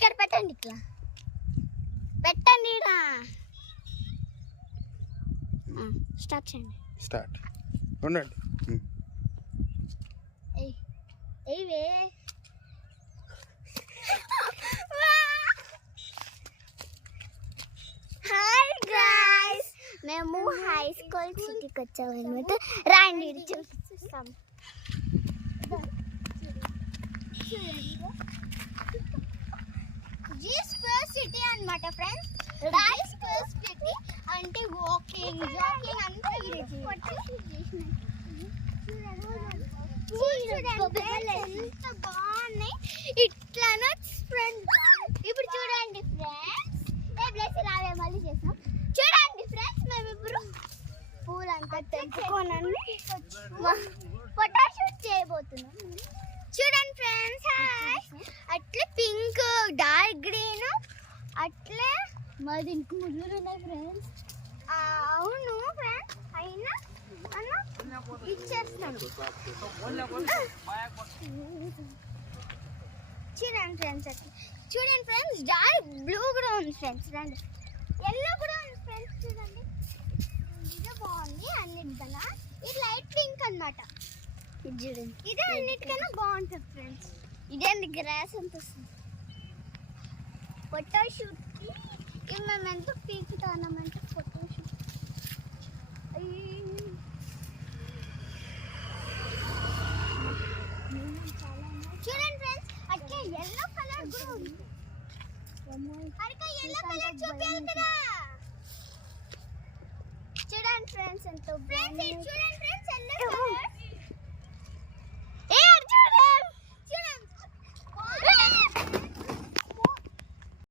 ఇక్కడ పెట్టండి, ఇట్లా పెట్టండి. స్టార్ట్ చేయండి. స్టార్ట్ ఉండండి. ఏవే హాయ్ గాయ్స్, మేము హై స్కూల్ సిటీకి వచ్చాము అనమాట. రండి చూపిస్తాం. జీ స్క్వేర్ సిటీ అన్నమాట ఫ్రెండ్స్. జీ స్క్వేర్ సిటీ అంటే వాకింగ్ జాగింగ్ అంతా ఎంత బాగున్నాయి. ఇట్లానే ఫ్రెండ్స్ ఇప్పుడు చూడండి ఫ్రెండ్స్, రావే మళ్ళీ చేసాం. చూడండి ఫ్రెండ్స్, మేము ఇప్పుడు పూలంతా తెంపుకోనండి ఫోటోషూట్ చేయబోతున్నాం. చూడండి ఫ్రెండ్స్, హాయ్. అట్లే పింక్, డార్క్ గ్రీన్, అట్లే మాది ఇంక ముగ్గురు ఉన్నాయి ఫ్రెండ్స్. అవును ఫ్రెండ్స్, అయినా అన్న ఇచ్చేస్తాను. చూడండి ఫ్రెండ్స్, అట్లా చూడండి ఫ్రెండ్స్, డార్క్ బ్లూ కూడా ఉంది ఫ్రెండ్స్. రండి, ఎల్లో కూడా ఉంది ఫ్రెండ్స్. చూడండి, ఇదే బాగుంది అన్నిటికన్నా. ఇది లైట్ పింక్ అన్నమాట. ఇది చూడండి, ఇదే అన్నిటికన్నా బాగుంటుంది ఫ్రెండ్స్. ఇదేంటి గ్రాస్ అంత వస్తుంది. ఫోటోషూట్కి ఇవి మేము ఎంత పీకుతామంటే ఫోటోషూట్. చూడండి ఫ్రెండ్స్, అక్కడ ఎల్లో కలర్ కూడా ఉంది. అక్కడ ఎల్లో కలర్ చూపించాలి కదా. చూడండి ఫ్రెండ్స్, ఎంతో ఫ్రెండ్స్ చూడండి ఫ్రెండ్స్, ఎల్లో కలర్